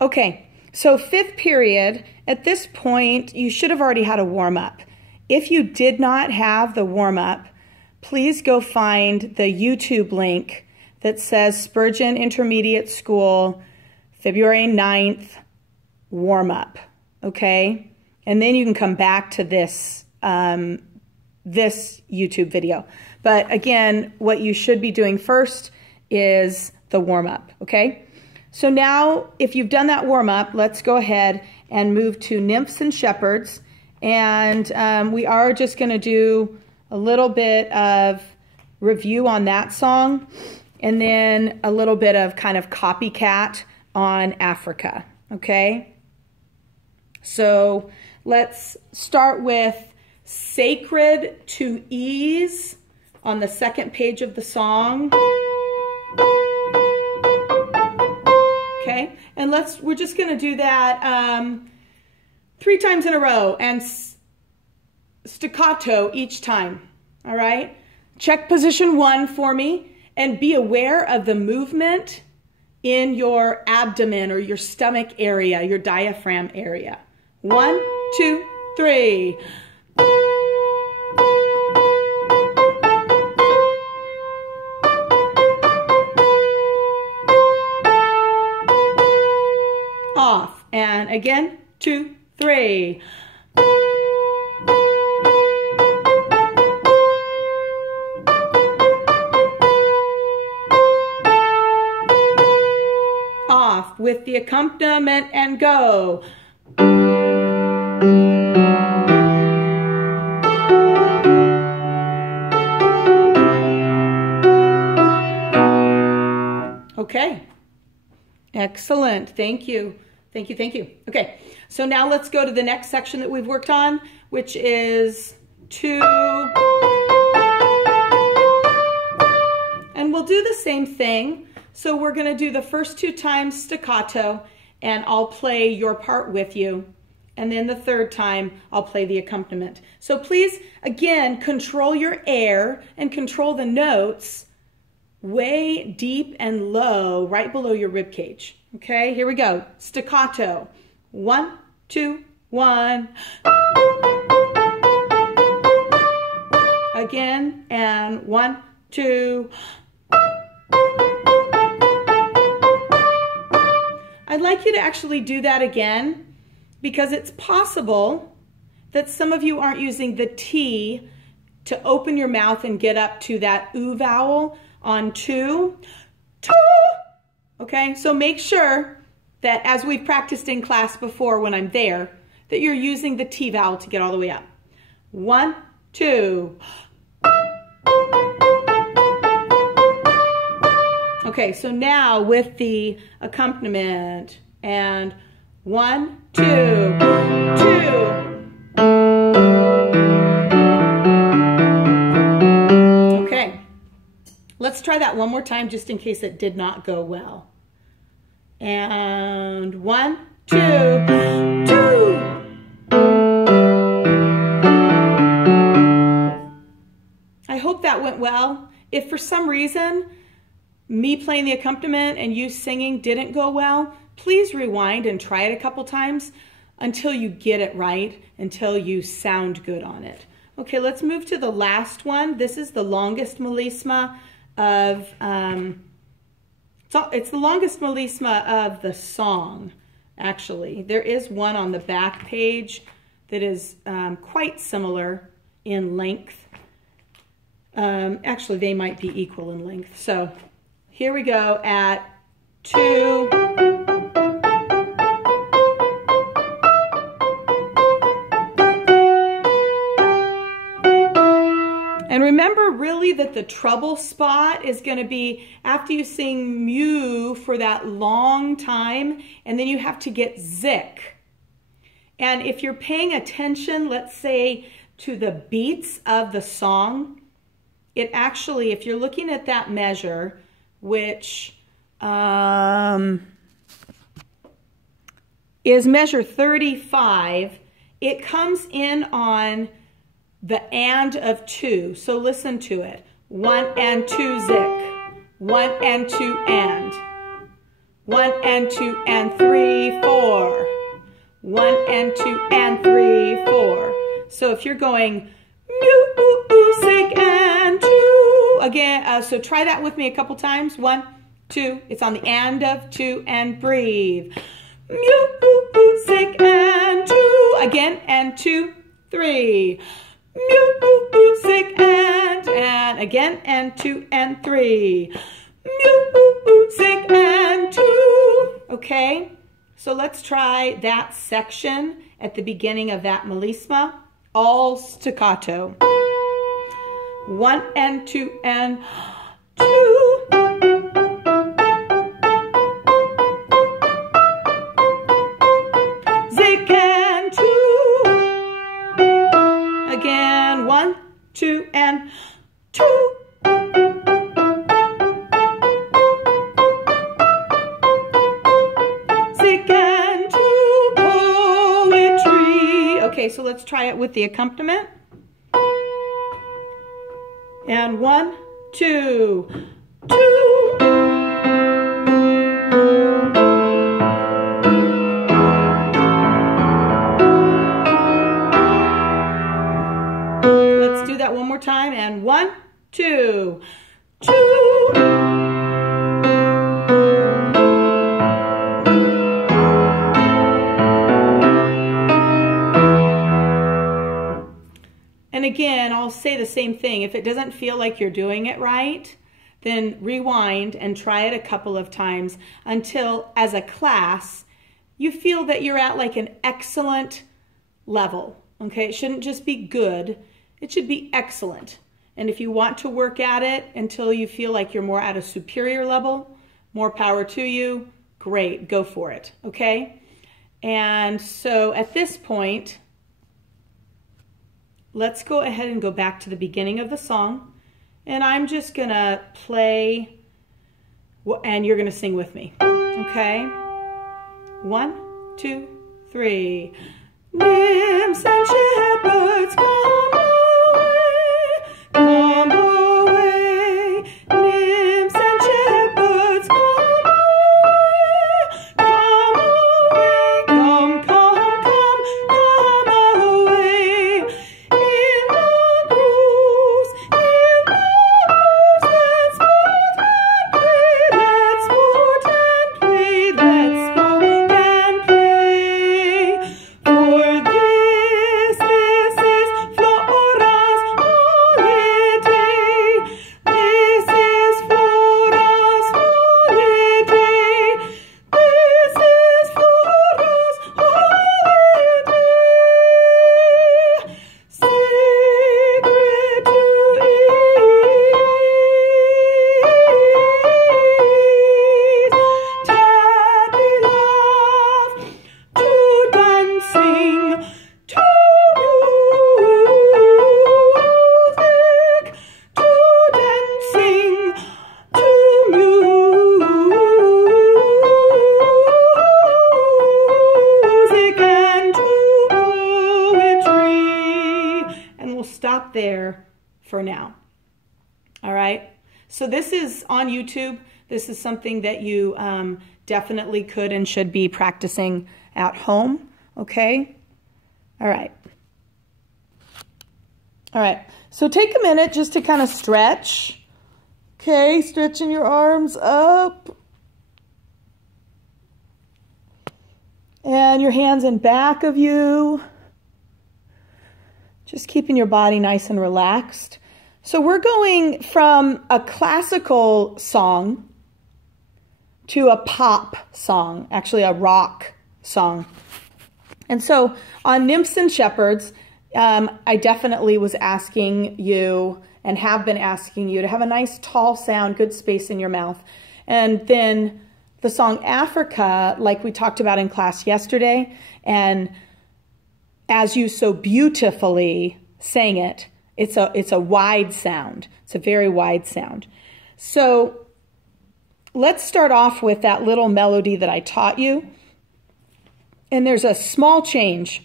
Okay, so fifth period, at this point, you should have already had a warm-up. If you did not have the warm-up, please go find the YouTube link that says Spurgeon Intermediate School, February 9th, warm-up, okay? And then you can come back to this, this YouTube video. But again, what you should be doing first is the warm-up, okay? So now, if you've done that warm-up, let's go ahead and move to Nymphs and Shepherds. And we are just going to do a little bit of review on that song, and then a little bit of kind of copycat on Africa, okay? So let's start with Sacred to Ease on the second page of the song. Okay, and we're just going to do that 3 times in a row and staccato each time, all right? Check position 1 for me and be aware of the movement in your abdomen or your stomach area, your diaphragm area. 1, 2, 3. Off. And again, 2, 3. Off with the accompaniment and go. Okay. Excellent. Thank you. Thank you, thank you. Okay, so now let's go to the next section that we've worked on, which is 2. And we'll do the same thing. So we're going to do the first 2 times staccato, and I'll play your part with you. And then the third time, I'll play the accompaniment. So please, again, control your air and control the notes way deep and low, right below your rib cage. Okay, here we go. Staccato. 1, 2, 1. Again, and 1, 2. I'd like you to actually do that again, because it's possible that some of you aren't using the T to open your mouth and get up to that oo vowel on 2. Okay, so make sure that, as we've practiced in class before when I'm there, that you're using the T vowel to get all the way up. 1, 2. Okay, so now with the accompaniment, and 1, 2, 2. Okay, let's try that one more time just in case it did not go well. And 1, 2, 2. I hope that went well. If for some reason me playing the accompaniment and you singing didn't go well, please rewind and try it a couple times until you get it right, until you sound good on it. Okay, let's move to the last one. This is the longest melisma of, it's the longest melisma of the song, actually. There is one on the back page that is quite similar in length. Actually, they might be equal in length. So here we go at 2. And remember really that the trouble spot is going to be after you sing mu for that long time, and then you have to get zik. And if you're paying attention, let's say, to the beats of the song, it actually, if you're looking at that measure, which is measure 35, it comes in on the and of 2. So listen to it. 1 and 2 zik. 1 and 2 and. 1 and 2 and 3, 4. 1 and 2 and 3, 4. So if you're going music and 2, again, so try that with me a couple times. 1, 2, it's on the and of 2 and breathe. Music and 2, again, and 2, 3. Music and again, and 2 and 3. Music and 2. Okay, so let's try that section at the beginning of that melisma, all staccato. 1 and 2 and 2. Zig and 2. Again, 1, 2 and 2. Zig and 2, poetry. Okay, so let's try it with the accompaniment. And 1, 2, 2. Let's do that one more time. And 1, 2, 2. And again, I'll say the same thing. If it doesn't feel like you're doing it right, then rewind and try it a couple of times until, as a class, you feel that you're at like an excellent level. Okay, it shouldn't just be good, it should be excellent. And if you want to work at it until you feel like you're more at a superior level, more power to you, great, go for it, okay? And so at this point, let's go ahead and go back to the beginning of the song. And I'm just going to play, and you're going to sing with me, okay? 1, 2, 3. Nymphs and shepherds, come away, come away. Nymphs and shepherds, come away, come away. Come, come, come, come away. In the groves, let's sport and play, let's sport and play, let's sport and play. For this is Flora's holiday. This is Flora's holiday. This is Flora's holiday. Sacred to ease, tabby love, to dancing, to music, to dancing, to music and to poetry. And we'll stop there for now. All right. So this is on YouTube. This is something that you definitely could and should be practicing at home. Okay. All right. All right. So take a minute just to kind of stretch. Okay. Stretching your arms up. And your hands in back of you. Just keeping your body nice and relaxed. So we're going from a classical song to a pop song, actually a rock song. And so on Nymphs and Shepherds, I definitely was asking you and have been asking you to have a nice tall sound, good space in your mouth. And then the song Africa, like we talked about in class yesterday, and as you so beautifully sang it, it's a wide sound. It's a very wide sound. So let's start off with that little melody that I taught you. And there's a small change,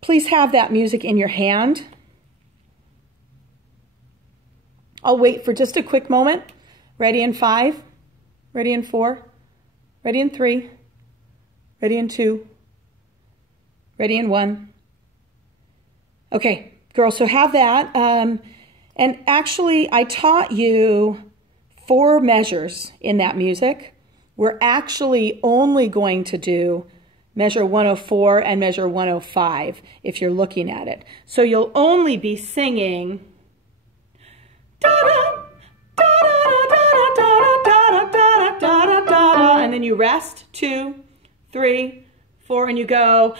Please have that music in your hand. I'll wait for just a quick moment. Ready in 5, ready in 4, ready in 3, ready in 2, ready in 1. Okay, girls, so have that. And actually, I taught you 4 measures in that music. We're actually only going to do measure 104 and measure 105 if you're looking at it. So you'll only be singing and then you rest 2, 3, 4, and you go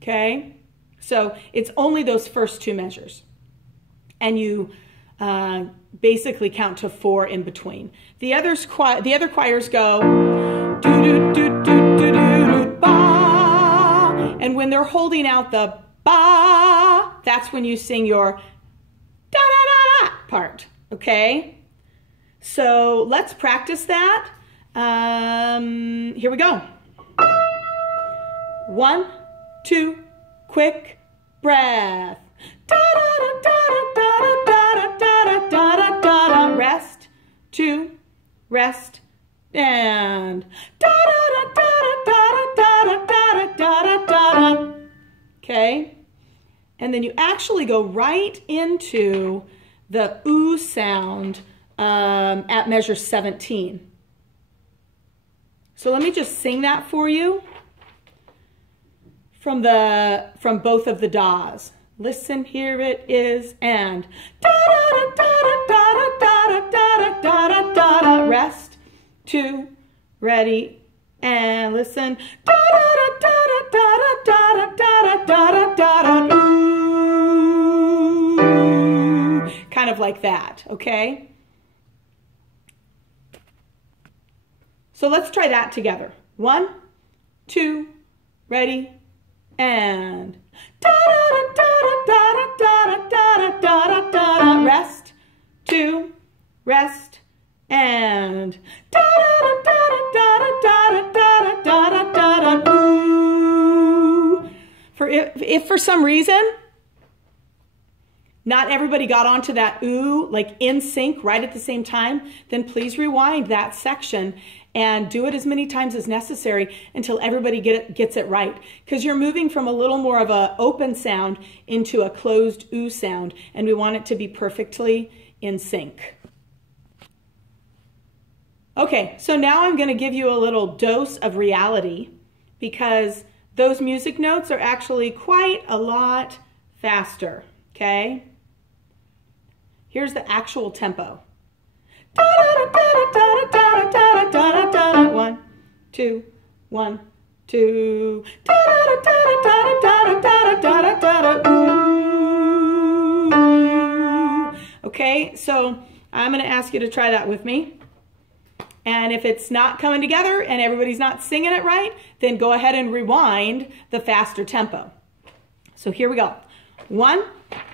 okay? So it's only those first 2 measures. And you basically count to 4 in between. The other choirs go do do do do do do ba, and when they're holding out the ba, that's when you sing your da da da da part. Okay, so let's practice that. Here we go. 1, 2, quick breath. Da da da da da da da da da da da. Rest, 2, rest, and da da da da da da da da da da. Okay, and then you actually go right into the ooh sound at measure 17. So let me just sing that for you from both of the das. Listen, here it is, and da da da da da da da da da da. Rest, 2, ready, and listen. Da da da da da da da da da da da. Kind of like that, okay? So let's try that together. 1, 2, ready, and da da da da da da da da da. Rest, 2, rest, and da da da da da da da da da. If for some reason not everybody got onto that ooh like in sync right at the same time, then please rewind that section and do it as many times as necessary until everybody gets it right. Because you're moving from a little more of an open sound into a closed ooh sound, and we want it to be perfectly in sync. Okay, so now I'm going to give you a little dose of reality, because those music notes are actually quite a lot faster, okay? Here's the actual tempo. 1, 2, 1, 2. Okay, so I'm going to ask you to try that with me. And if it's not coming together and everybody's not singing it right, then go ahead and rewind the faster tempo. So here we go. 1,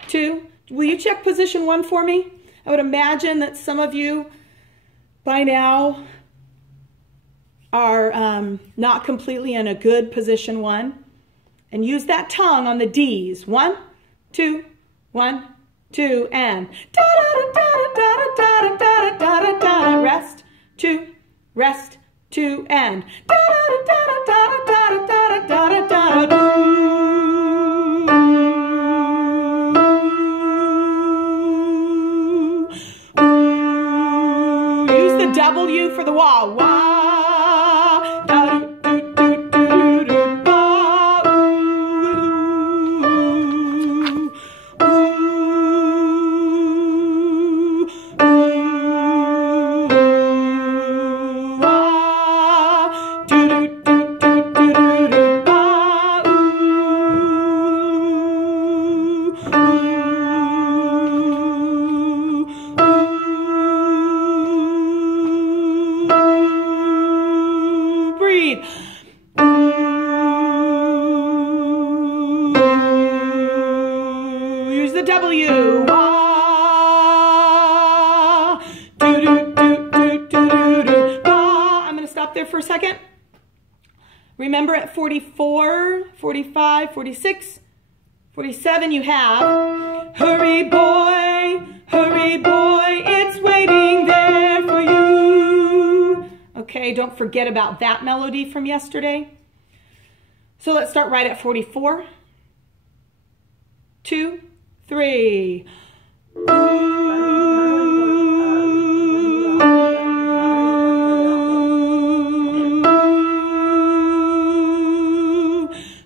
2. Will you check position 1 for me? I would imagine that some of you by now are not completely in a good position 1. And use that tongue on the D's. 1, 2, 1, 2, and da da da da da da da da da. Rest, 2, rest, 2, and da da da da da da da da da. Use the W for the wah. Wah. Da do do do do do ba. Breathe. Use the W. Wah. Do do do do do do. Wah. I'm going to stop there for a second. Remember at 44, 45, 46, 47 you have Hurry boy, it's waiting there for you. Okay, don't forget about that melody from yesterday. So let's start right at 44. 2, 3.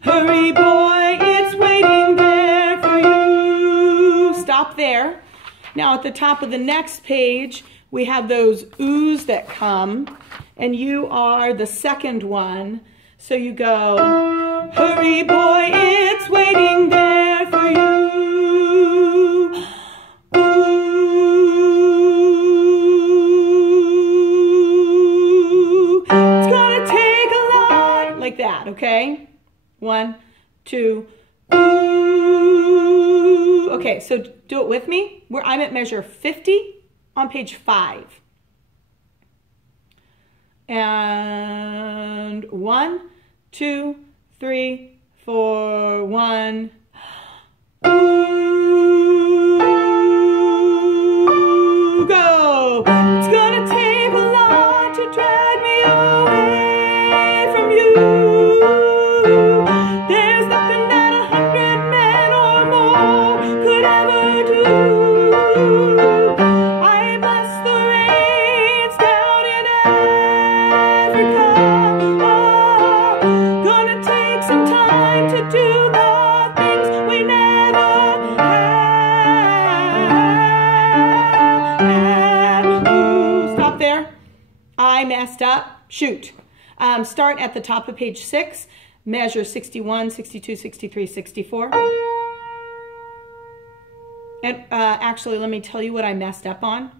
Hurry boy, it's waiting there for you. Stop there. Now at the top of the next page, we have those oohs that come, and you are the second one. So you go, hurry boy, it's waiting there for you. Ooh, it's gonna take a lot, like that, okay? 1, 2, ooh. Okay, so do it with me. I'm at measure 50 on page 5. And 1, 2, 3, 4, 1. Ooh, go. It's gonna take a lot to drag me away from you. There's nothing that 100 men or more could ever do. I bless the rains down in Africa. Oh, gonna take some time to do the things we never had. Ooh, stop there. I messed up. Shoot. Start at the top of page 6. Measure 61, 62, 63, 64. And actually, let me tell you what I messed up on.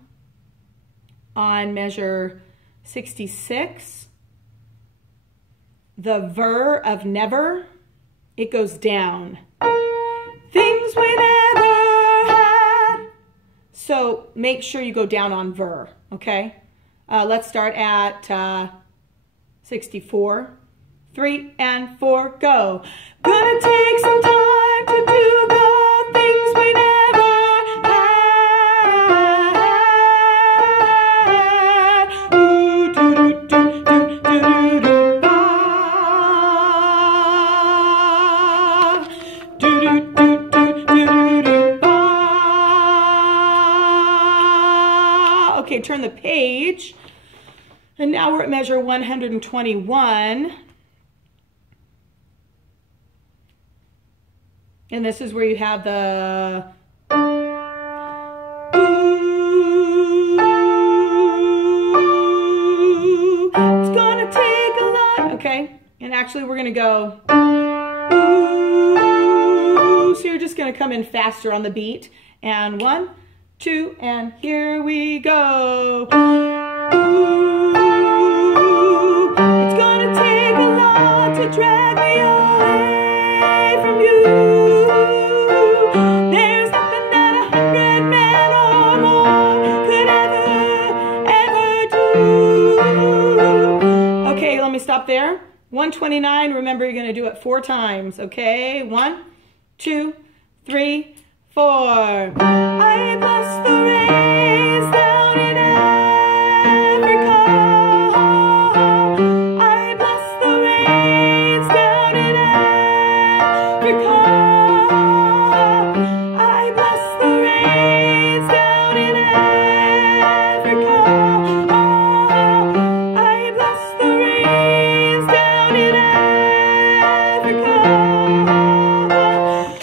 On measure 66, the ver of never, it goes down. Things we never had. So make sure you go down on ver, okay? Let's start at 64. 3 and 4, go. Gonna take some time to do the things we never had. Ooh, do do do do do do ba. Do do do do do do ba. Okay, turn the page. And now we're at measure 121. And this is where you have the ooh. It's gonna take a lot. Okay, and actually we're gonna go ooh. So you're just gonna come in faster on the beat. And 1, 2, and here we go. Ooh. It's gonna take a lot to drag me away from you. There's nothing that 100 men or more could ever do. Okay, let me stop there. 129, remember you're gonna do it 4 times, okay? 1, 2, 3, 4. I bless the rains down in Africa. I bless the rains down in Africa. I bless the rains down in Africa. I bless the rains down in Africa.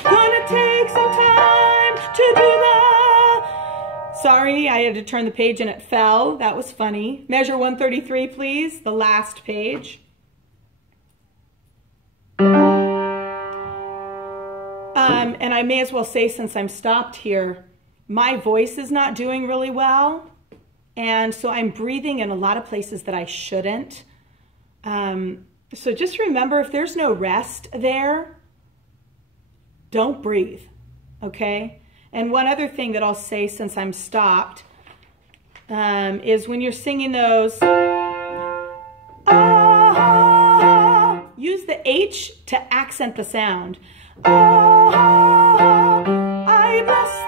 Gonna take some time to do that. Sorry, I had to turn the page and it fell. That was funny. Measure 133, please. The last page. And I may as well say, since I'm stopped here, my voice is not doing really well. And so I'm breathing in a lot of places that I shouldn't. So just remember, if there's no rest there, don't breathe, okay? And one other thing that I'll say since I'm stopped is when you're singing those, use the H to accent the sound. I bless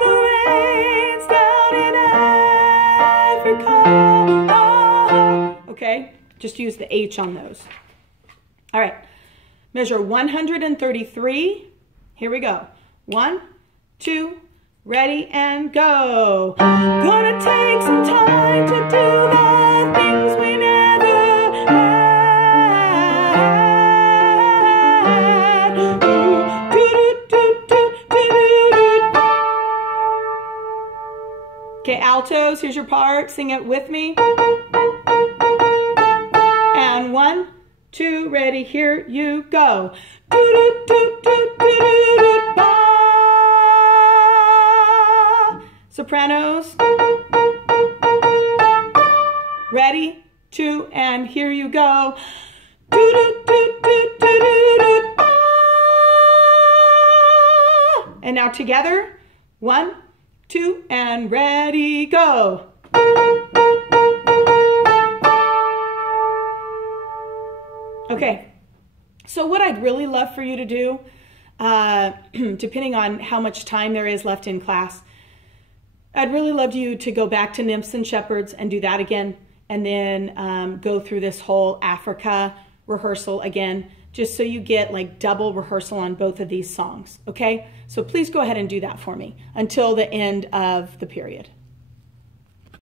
Just use the H on those. All right. Measure 133. Here we go. 1, 2, ready, and go. Gonna take some time to do the things we never had. Okay, altos, here's your part. Sing it with me. And 1, 2, ready, here you go. Sopranos. Ready, 2, and here you go. And now together. 1, 2, and ready, go. Okay, so what I'd really love for you to do, depending on how much time there is left in class, I'd really love you to go back to Nymphs and Shepherds and do that again, and then go through this whole Africa rehearsal again, just so you get like double rehearsal on both of these songs, okay? So please go ahead and do that for me until the end of the period.